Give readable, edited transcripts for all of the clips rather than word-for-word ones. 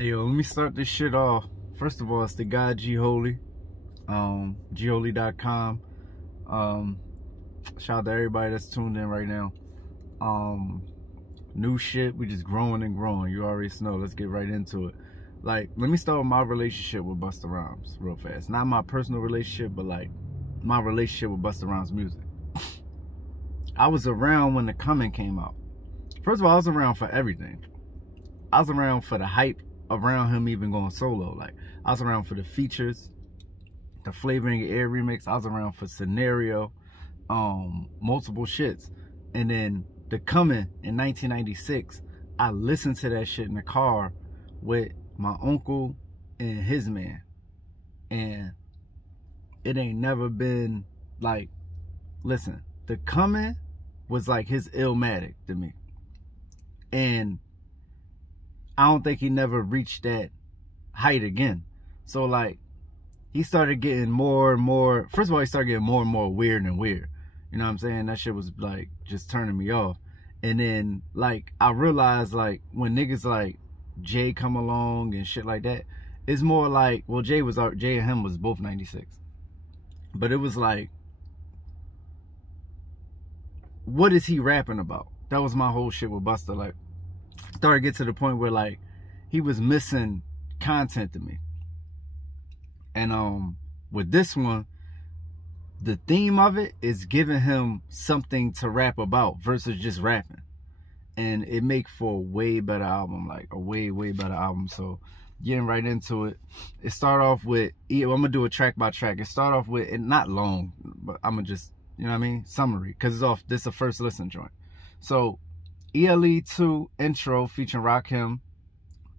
Hey yo, let me start this shit off. First of all, it's the guy G Holy, gholy.com. Shout out to everybody that's tuned in right now. New shit, we just growing and growing. You already know. Let's get right into it. Like, let me start with my relationship with Busta Rhymes real fast. Not my personal relationship, but like my relationship with Busta Rhymes music. I was around when The Coming came out. First of all, I was around for everything. I was around for the hype around him even going solo. Like, I was around for the features, the Flavor in Your Air remix. I was around for Scenario, multiple shits. And then The Coming in 1996, I listened to that shit in the car with my uncle and his man. And it ain't never been like, listen, The Coming was like his Illmatic to me. And I don't think he never reached that height again. So like, he started getting more and more, first of all, he started getting more and more weird and weird. You know what I'm saying? That shit was like just turning me off. And then like, I realized like when niggas like Jay come along and shit like that, it's more like, well, Jay and him was both 96. But it was like, what is he rapping about? That was my whole shit with Busta. Like, started to get to the point where like he was missing content to me. And with this one, the theme of it is giving him something to rap about versus just rapping. And it makes for a way better album, like a way better album. So getting right into it, it start off with, I'm gonna do a track by track. It start off with, and not long, but I'm gonna just, you know what I mean, summary, because it's off, this is a first listen joint. So ELE2 intro featuring Rakim,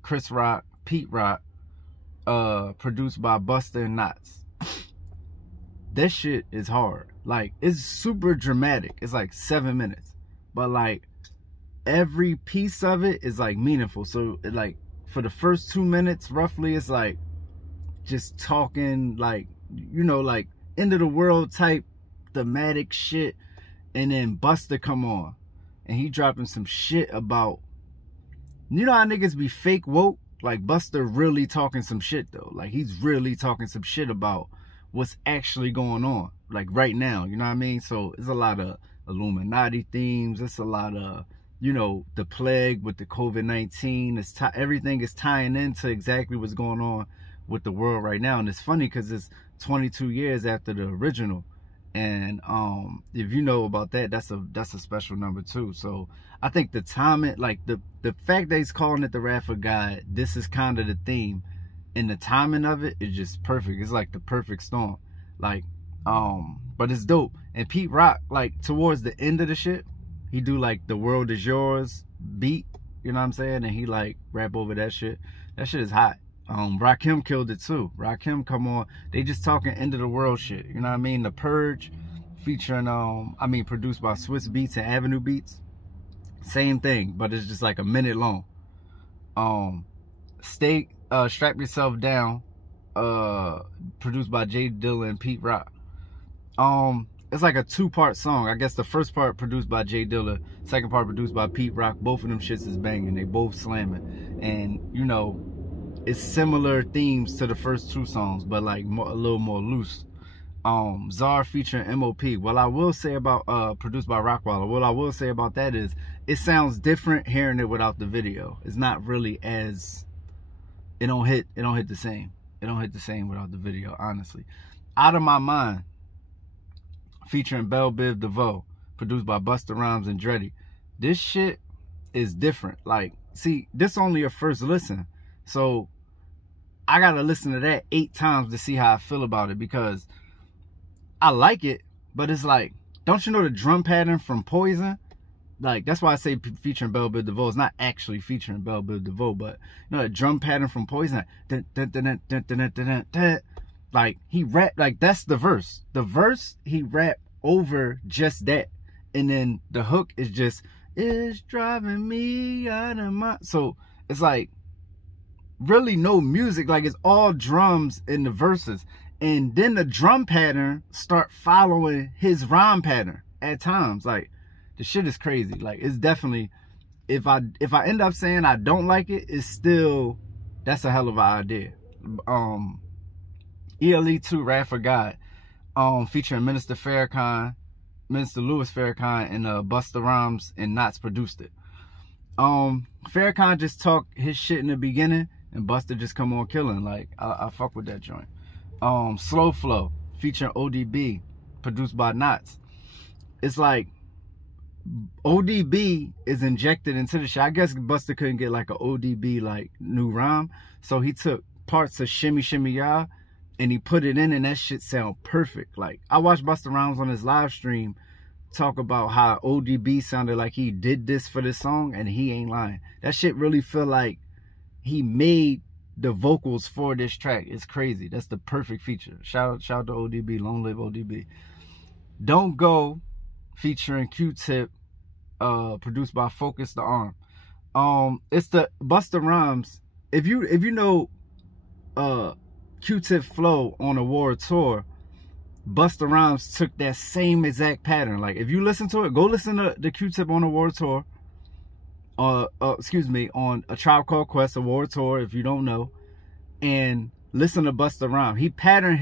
Chris Rock, Pete Rock, produced by Busta and Knots. That shit is hard. Like, it's super dramatic. It's like 7 minutes, but like every piece of it is like meaningful. So it, like, for the first 2 minutes roughly, it's like just talking like, you know, like end of the world type thematic shit. And then Busta come on and he dropping some shit about, you know how niggas be fake woke? Like, Busta really talking some shit though. Like, he's really talking some shit about what's actually going on, like right now, you know what I mean? So it's a lot of Illuminati themes. It's a lot of, you know, the plague with the COVID-19. It's everything is tying into exactly what's going on with the world right now. And it's funny because it's 22 years after the original. And if you know about that, that's a special number too. So I think the timing, like the fact that he's calling it the Wrath of God, this is kind of the theme, and the timing of it is just perfect. It's like the perfect storm. Like, but it's dope. And Pete Rock, like towards the end of the shit, he do like The World Is Yours beat, you know what I'm saying? And he like rap over that shit. That shit is hot. Rakim killed it too. Rakim come on. They just talking end of the world shit. You know what I mean? The Purge featuring, produced by Swiss Beats and Avenue Beats. Same thing, but it's just like a minute long. Strap Yourself Down, produced by Jay Dilla and Pete Rock. It's like a 2-part song. I guess the first part produced by Jay Dilla, second part produced by Pete Rock. Both of them shits is banging. They both slamming. And, you know, it's similar themes to the first 2 songs, but like a little more loose. Czar featuring M.O.P. What I will say about produced by Rockwaller, what I will say about that is it sounds different hearing it without the video. It's not really as, it don't hit the same. It don't hit the same without the video, honestly. Out of My Mind featuring Belle Biv DeVoe, produced by Busta Rhymes and Dreddy. This shit is different. Like, see, this only a first listen. So I gotta listen to that 8 times to see how I feel about it, because I like it, but it's like, don't you know the drum pattern from Poison? Like, that's why I say featuring Belle Biv DeVoe. It's not actually featuring Belle Biv DeVoe, but you know the drum pattern from Poison. Like, he rap, like that's the verse. The verse he rap over just that, and then the hook is just, it's driving me out of my. So it's like really no music. Like, it's all drums in the verses, and then the drum pattern start following his rhyme pattern at times. Like, the shit is crazy. Like, it's definitely, if I end up saying I don't like it, it's still That's a hell of an idea. ELE2, Wrath for God, featuring Minister Louis Farrakhan, and Busta Rhymes and Knots produced it. Farrakhan just talked his shit in the beginning, and Busta just come on killing. Like, I fuck with that joint. Slow Flow, featuring ODB, produced by Knots. It's like ODB is injected into the shit. I guess Busta couldn't get like an ODB like new rhyme, so he took parts of Shimmy Shimmy Ya and he put it in, and that shit sound perfect. Like, I watched Busta Rhymes on his live stream talk about how ODB sounded like he did this for this song, and he ain't lying. That shit really feel like he made the vocals for this track. It's crazy. That's the perfect feature. Shout out to ODB. Long live ODB. Don't Go, featuring Q-Tip, produced by Focus the Arm. It's the Busta Rhymes. If you know Q-Tip flow on a World Tour, Busta Rhymes took that same exact pattern. Like, if you listen to it, go listen to the Q-Tip on a World Tour. Excuse me, on A Tribe Called Quest, a World Tour, if you don't know, and listen to Busta Rhymes. He patterned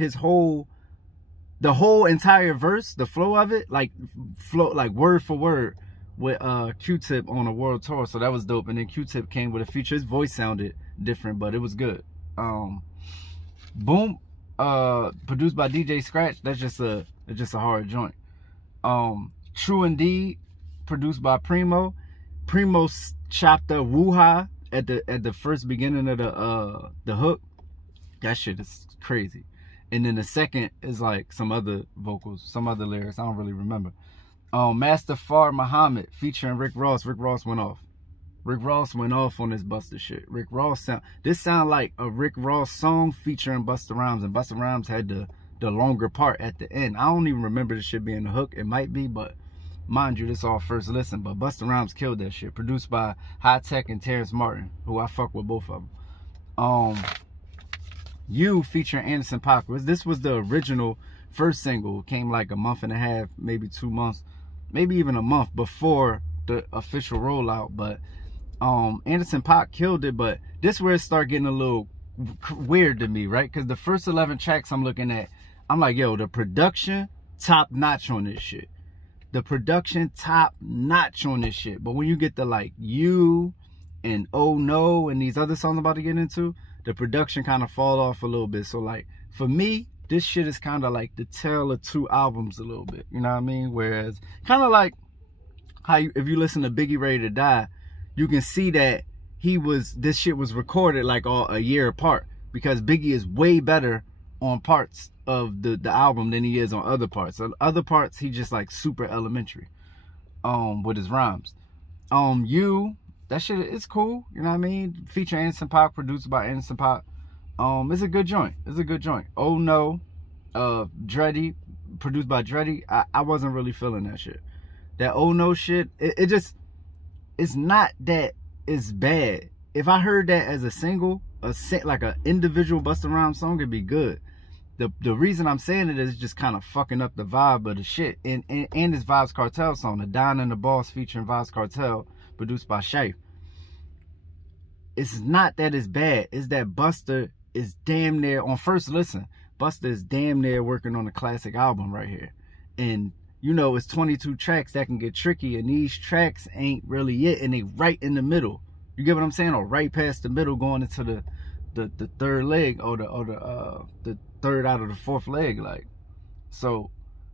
the whole entire verse, the flow of it, like word for word with Q-Tip on a World Tour. So that was dope. And then Q-Tip came with a feature. His voice sounded different, but it was good. Boom, produced by DJ Scratch. That's just a hard joint. True Indeed, produced by Primo. Primo chopped up Woo-Ha at the first beginning of the hook. That shit is crazy. And then the second is like some other vocals, some other lyrics. I don't really remember. Master Far Muhammad, featuring Rick Ross. Rick Ross went off. Rick Ross went off on this Busta shit. Rick Ross this sound like a Rick Ross song featuring Busta Rhymes, and Busta Rhymes had the longer part at the end. I don't even remember the shit being the hook. It might be, but mind you, this all first listen. But Busta Rhymes killed that shit. Produced by High Tech and Terrence Martin, who I fuck with both of them. You, featuring Anderson .Paak. This was the original first single. It came like a month and a half, maybe 2 months, maybe even a month before the official rollout. But Anderson .Paak killed it. But this where it started getting a little weird to me, right? Because the first 11 tracks I'm looking at, I'm like, yo, the production top notch on this shit. The production top notch on this shit. But when you get to like You and Oh No and these other songs I'm about to get into, the production kind of fall off a little bit. So like, for me, this shit is kind of like the tale of two albums a little bit. You know what I mean? Whereas, kind of like how if you listen to Biggie Ready to Die, you can see that this shit was recorded like a year apart, because Biggie is way better on parts of the album than he is on other parts. So other parts, he just like super elementary with his rhymes. You, that shit is cool, you know what I mean? Feature Anderson .Paak, produced by Anderson .Paak. It's a good joint. It's a good joint. Oh No, Dreddy, produced by Dreddy. I wasn't really feeling that shit. That Oh No shit, it's not that it's bad. If I heard that as a single, like an individual Busta Rhymes song, it'd be good. The reason I'm saying it is just kind of fucking up the vibe of the shit. And this Vybz Kartel song, the Don and the Boss, featuring Vybz Kartel, produced by Shaif. It's not that it's bad. It's that Busta is damn near, on first listen, Busta is damn near working on a classic album right here. And, you know, it's 22 tracks that can get tricky, and these tracks ain't really it, and they right in the middle. You get what I'm saying? Or right past the middle, going into the third leg, or the third out of the fourth leg. Like, so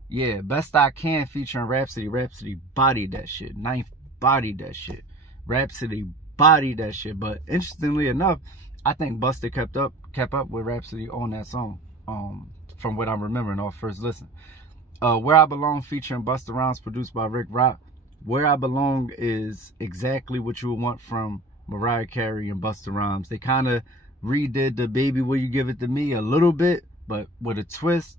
yeah, Best I Can, featuring Rhapsody. Rhapsody bodied that shit. Ninth bodied that shit. Rhapsody bodied that shit. But interestingly enough, I think Busta kept up with Rhapsody on that song, from what I'm remembering off first listen. Where I Belong, featuring Busta Rhymes, produced by Rick Rock. Where I Belong is exactly what you would want from Mariah Carey and Busta Rhymes. They kind of redid the Baby Will You Give It To Me a little bit, but with a twist.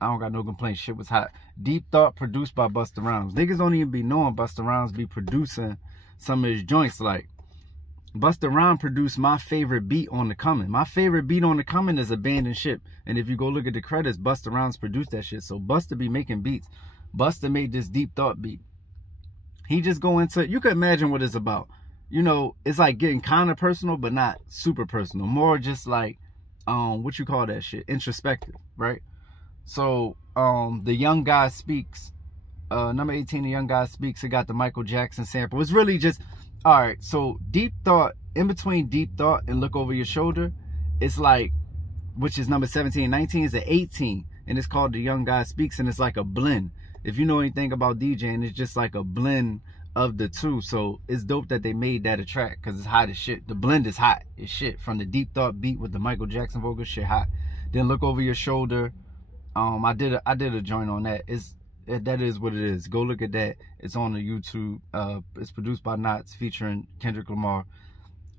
I don't got no complaints. Shit was hot. Deep Thought, produced by Busta Rhymes. Niggas don't even be knowing Busta Rhymes be producing some of his joints. Like, Busta Rhymes produced my favorite beat on The Coming. My favorite beat on The Coming is Abandoned Ship. And if you go look at the credits, Busta Rhymes produced that shit. So Busta be making beats. Busta made this Deep Thought beat. He just go into, you can imagine what it's about. you know, it's like getting kind of personal, but not super personal. More just like, what you call that shit? Introspective, right? So, the Young Guy Speaks, number 18, The Young Guy Speaks, it got the Michael Jackson sample. It's really just, all right, so Deep Thought, in between Deep Thought and Look Over Your Shoulder, it's like, which is number 17, 19 is an 18, and it's called The Young Guy Speaks, and it's like a blend. If you know anything about DJing, it's just like a blend of the two. So it's dope that they made that a track, because it's hot as shit. The blend is hot as shit. From the Deep Thought beat with the Michael Jackson vocal, shit hot. Then Look Over Your Shoulder, I did a joint on that. That is what it is. Go look at that. It's on the YouTube. It's produced by Knots featuring Kendrick Lamar.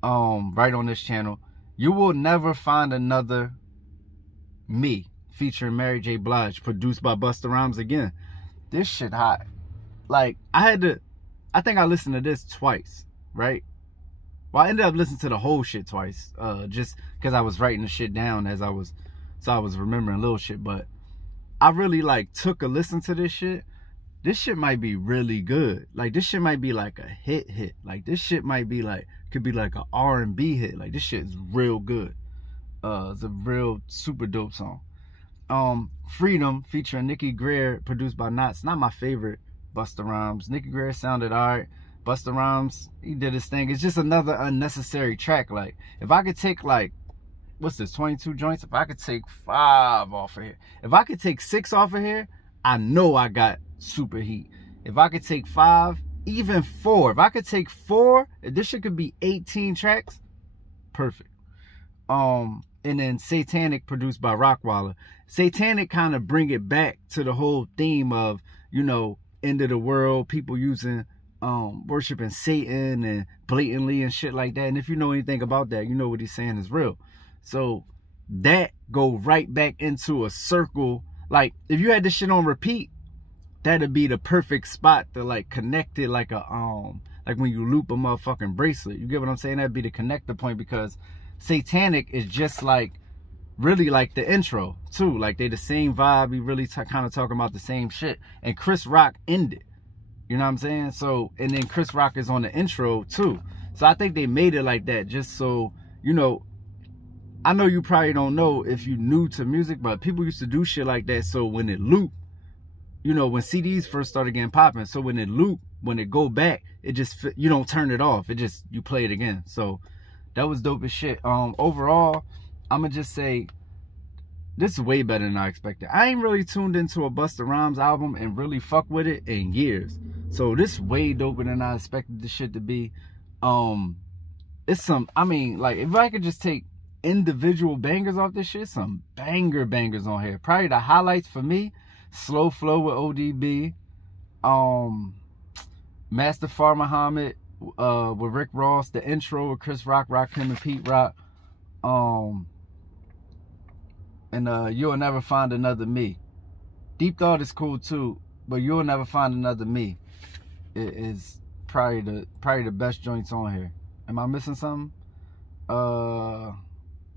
Right on this channel. You Will Never Find Another Me featuring Mary J. Blige, produced by Busta Rhymes again. This shit hot. Like, I think I listened to this twice, right? Well, I ended up listening to the whole shit twice, just because I was writing the shit down as I was remembering little shit. But I really like took a listen to this shit. This shit might be really good. Like, this shit might be like a hit. Like, this shit might be like, could be like an R&B hit. Like, this shit is real good. It's a real super dope song. Freedom featuring Nikki Greer, produced by Knots. Not my favorite Busta Rhymes. Nikki Greer sounded alright. Busta Rhymes, he did his thing. It's just another unnecessary track. Like, if I could take, like, what's this, 22 joints? If I could take 5 off of here, if I could take 6 off of here, I know I got super heat. If I could take 5, even 4, if I could take 4, this shit could be 18 tracks, perfect. And then Satanic, produced by Rockwaller. Satanic kind of bring it back to the whole theme of, you know, end of the world, people using worshiping Satan and blatantly and shit like that. And if you know anything about that, you know what he's saying is real. So that go right back into a circle. Like, if you had this shit on repeat, that'd be the perfect spot to like connect it, like a like when you loop a motherfucking bracelet. You get what I'm saying? That'd be the connector point, because Satanic is just like really like the intro too. Like, they the same vibe. We really kind of talking about the same shit. And Chris Rock ended, you know what I'm saying? So, and then Chris Rock is on the intro too. So I think they made it like that just so, you know, I know you probably don't know if you new to music, but people used to do shit like that. So when it loop, you know, when CDs first started getting popping, so when it loop, when it go back, it just, you don't turn it off. It just, you play it again. So that was dope as shit. Overall, I'm gonna just say this is way better than I expected. I ain't really tuned into a Busta Rhymes album and really fuck with it in years. So this way doper than I expected this shit to be. It's some, I mean, like, if I could just take individual bangers off this shit, some bangers on here. Probably the highlights for me: Slow Flow with ODB, Master Far Muhammad with Rick Ross, the intro with Chris Rock, Rakim, and Pete Rock, and You'll Never Find Another Me. Deep Thought is cool too, but You'll Never Find Another Me is probably the best joints on here. Am I missing something?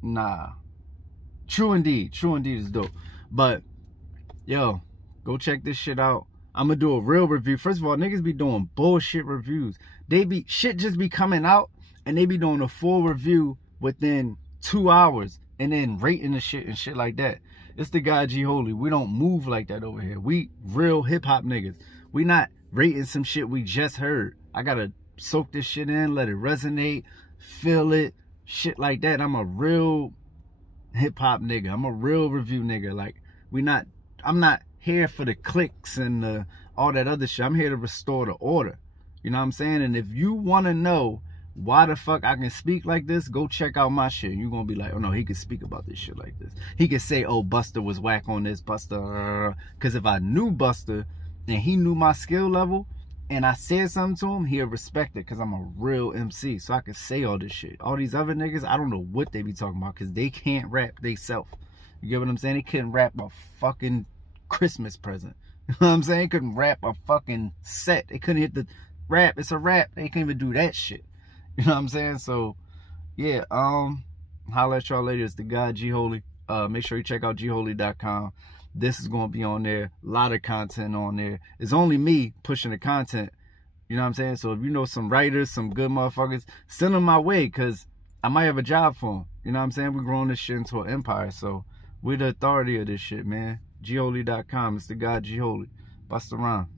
Nah. True Indeed is dope. But yo, go check this shit out. I'm gonna do a real review. First of all, niggas be doing bullshit reviews. Shit just be coming out and they be doing a full review within 2 hours and then rating the shit and shit like that. It's the guy G Holy. We don't move like that over here. We real hip hop niggas. We not rating some shit we just heard. I gotta soak this shit in, let it resonate, feel it, shit like that. I'm a real hip hop nigga. I'm a real review nigga. Like, I'm not here for the clicks and all that other shit. I'm here to restore the order. You know what I'm saying? And if you want to know why the fuck I can speak like this, go check out my shit. You're going to be like, oh no, he could speak about this shit like this. He could say, oh, Busta was whack on this, Busta. Because if I knew Busta and he knew my skill level and I said something to him, he'll respect it, because I'm a real MC. So I can say all this shit. All these other niggas, I don't know what they be talking about, because they can't rap they self. You get what I'm saying? They couldn't rap a fucking Christmas present. You know what I'm saying? They couldn't rap a fucking set. They couldn't hit the rap. It's a rap. They can't even do that shit. You know what I'm saying? So yeah, holla at y'all later. It's the guy G Holy. Make sure you check out gholy.com. This is gonna be on there. A lot of content on there. It's only me pushing the content. You know what I'm saying? So if you know some writers, some good motherfuckers, send them my way, because I might have a job for them. You know what I'm saying? We're growing this shit into an empire. So we're the authority of this shit, man. Geholy.com. It's the God Geholy. Busta Rhymes.